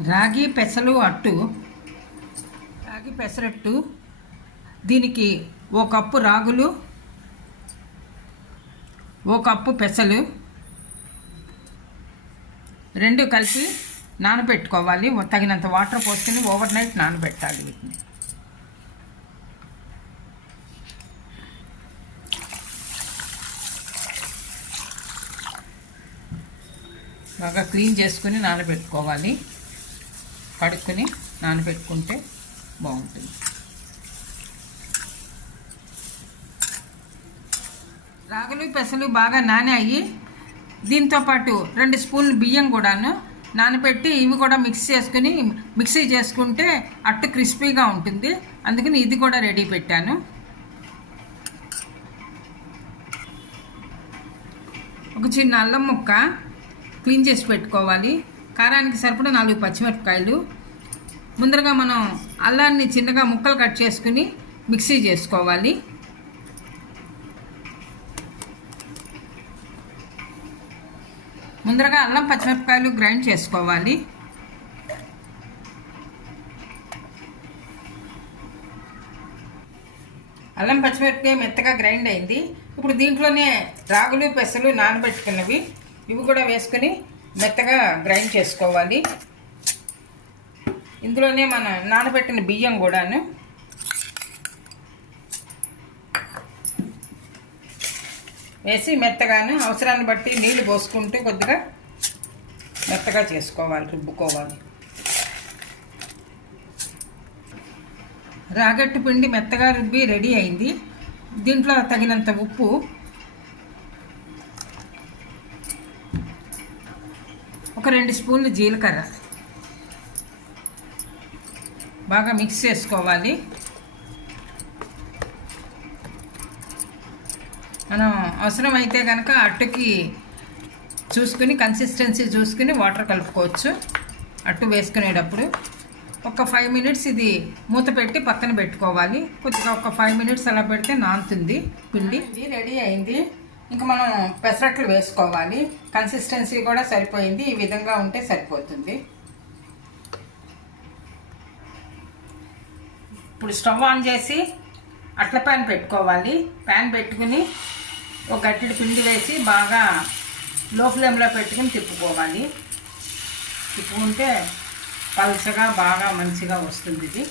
రాగి పెసలు అట్టు. రాగి పెసరట్టు. దీనికి ఓ కప్పు రాగులు. ఓ కప్పు పెసలు. రెండు కలిపి నానబెట్టుకోవాలి. తగినంత వాటర్ పోసుకొని ఓవర్ నైట్ నానబెట్టాలి వీటిని. బాగా క్లీన్ చేసుకుని నానబెట్టుకోవాలి. కడుక్కుని నానబెట్టుకుంటే బాగుంటుంది. రాగులు పెసలు బాగా నానాయి. దీంతో పాటు రెండు స్పూన్లు బియ్యం కూడాను నానబెట్టి ఇవి కూడా మిక్స్ చేసుకుని మిక్సీ చేసుకుంటే అట్టు క్రిస్పీగా ఉంటుంది. అందుకని ఇది కూడా రెడీ పెట్టాను. ఒక చిన్న అల్లం ముక్క క్లీన్ చేసి పెట్టుకోవాలి. కారానికి సరిపడా నాలుగు పచ్చిమిరపకాయలు. ముందరగా మనం అల్లాన్ని చిన్నగా ముక్కలు కట్ చేసుకుని మిక్సీ చేసుకోవాలి. ముందరగా అల్లం పచ్చిమిరపకాయలు గ్రైండ్ చేసుకోవాలి. అల్లం పచ్చిమిరపకాయ మెత్తగా గ్రైండ్ అయింది. ఇప్పుడు దీంట్లోనే రాగులు పెసలు నానబెట్టుకున్నవి. ఇవి కూడా వేసుకొని మెత్తగా గ్రైండ్ చేసుకోవాలి. ఇందులోనే మన నానబెట్టిన బియ్యం కూడాను. వేసి మెత్తగాను అవసరాన్ని బట్టి నీళ్ళు పోసుకుంటూ కొద్దిగా మెత్తగా చేసుకోవాలి రుబ్బుకోవాలి. రాగట్టు పిండి మెత్తగా రుబ్బి రెడీ అయింది. దీంట్లో తగినంత ఉప్పు ఒక రెండు స్పూన్లు జీలకర్ర. బాగా మిక్స్ చేసుకోవాలి. మనం అవసరమైతే కనుక అట్టుకి చూసుకుని కన్సిస్టెన్సీ చూసుకుని వాటర్ కలుపుకోవచ్చు. అట్టు వేసుకునేటప్పుడు ఒక ఫైవ్ మినిట్స్ ఇది మూత పెట్టి పక్కన పెట్టుకోవాలి. కొద్దిగా ఒక ఫైవ్ మినిట్స్ అలా పెడితే నానుతుంది పిండి. రెడీ అయింది. ఇంకా మనం పెసరట్లు వేసుకోవాలి. కన్సిస్టెన్సీ కూడా సరిపోయింది. ఈ విధంగా ఉంటే సరిపోతుంది. ఇప్పుడు స్టవ్ ఆన్ చేసి అట్ల ప్యాన్ పెట్టుకోవాలి. ప్యాన్ పెట్టుకుని ఒక గట్టిడి పిండి వేసి బాగా లో ఫ్లేమ్లో పెట్టుకుని తిప్పుకోవాలి. తిప్పుకుంటే పలుచగా బాగా మంచిగా వస్తుంది ఇది.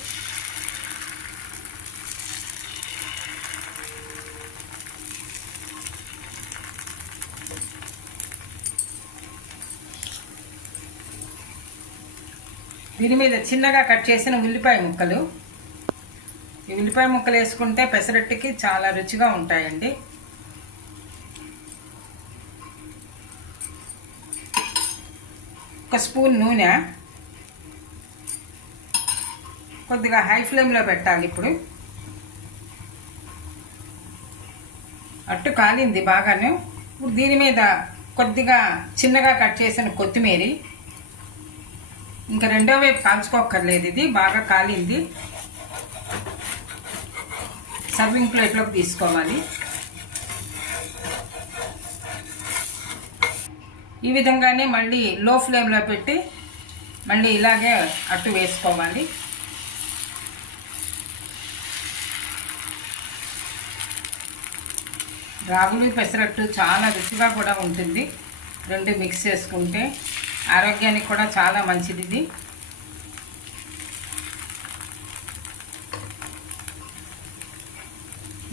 దీని మీద చిన్నగా కట్ చేసిన ఉల్లిపాయ ముక్కలు. ఈ ఉల్లిపాయ ముక్కలు వేసుకుంటే పెసరట్టుకి చాలా రుచిగా ఉంటాయండి. ఒక స్పూన్ నూనె. కొద్దిగా హై ఫ్లేమ్లో పెట్టాలి ఇప్పుడు. అట్టు కాలింది బాగాను. ఇప్పుడు దీని మీద కొద్దిగా చిన్నగా కట్ చేసిన కొత్తిమీర. ఇంకా రెండో వైపు కాల్చుకోక్కర్లేదు ఇది బాగా కాలింది. సర్వింగ్ ప్లేట్లోకి తీసుకోవాలి. ఈ విధంగానే మళ్ళీ లో ఫ్లేమ్లో పెట్టి మళ్ళీ ఇలాగే అట్టు వేసుకోవాలి. రాగులు పెసరట్టు చాలా రుచిగా కూడా ఉంటుంది. రెండు మిక్స్ చేసుకుంటే ఆరోగ్యానికి కూడా చాలా మంచిది ఇది.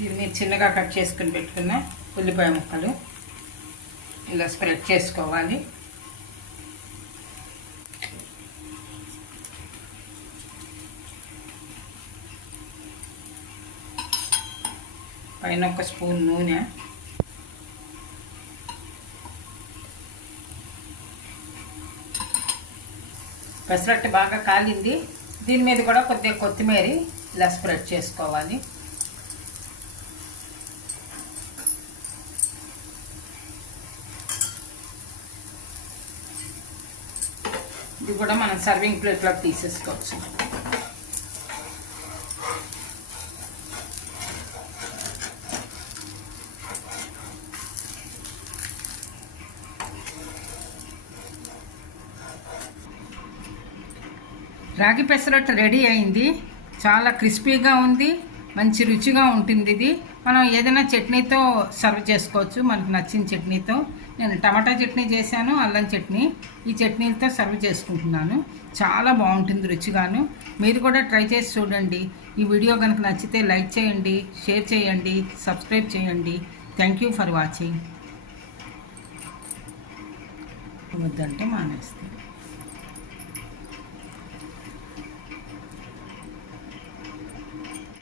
మీరు చిన్నగా కట్ చేసుకుని పెట్టుకున్న ఉల్లిపాయ ముక్కలు. ఇలా స్ప్రెడ్ చేసుకోవాలి. పైన ఒక స్పూన్ నూనె. పెసరట్టు బాగా కాలింది. దీని మీద కూడా కొద్దిగా కొత్తిమీర ఇలా స్ప్రెడ్ చేసుకోవాలి. ఇది కూడా మనం సర్వింగ్ ప్లేట్లోకి తీసేసుకోవచ్చు. రాగి పెసరట్టు రెడీ అయింది. చాలా క్రిస్పీగా ఉంది. మంచి రుచిగా ఉంటుంది ఇది. మనం ఏదైనా చట్నీతో సర్వ్ చేసుకోవచ్చు. మనకు నచ్చిన చట్నీతో. నేను టమాటా చట్నీ చేశాను అల్లం చట్నీ. ఈ చట్నీలతో సర్వ్ చేసుకుంటున్నాను. చాలా బాగుంటుంది రుచిగాను. మీరు కూడా ట్రై చేసి చూడండి. ఈ వీడియో కనుక నచ్చితే లైక్ చేయండి షేర్ చేయండి సబ్స్క్రైబ్ చేయండి. Thank you for watching. వద్దంటే మానేస్తాను.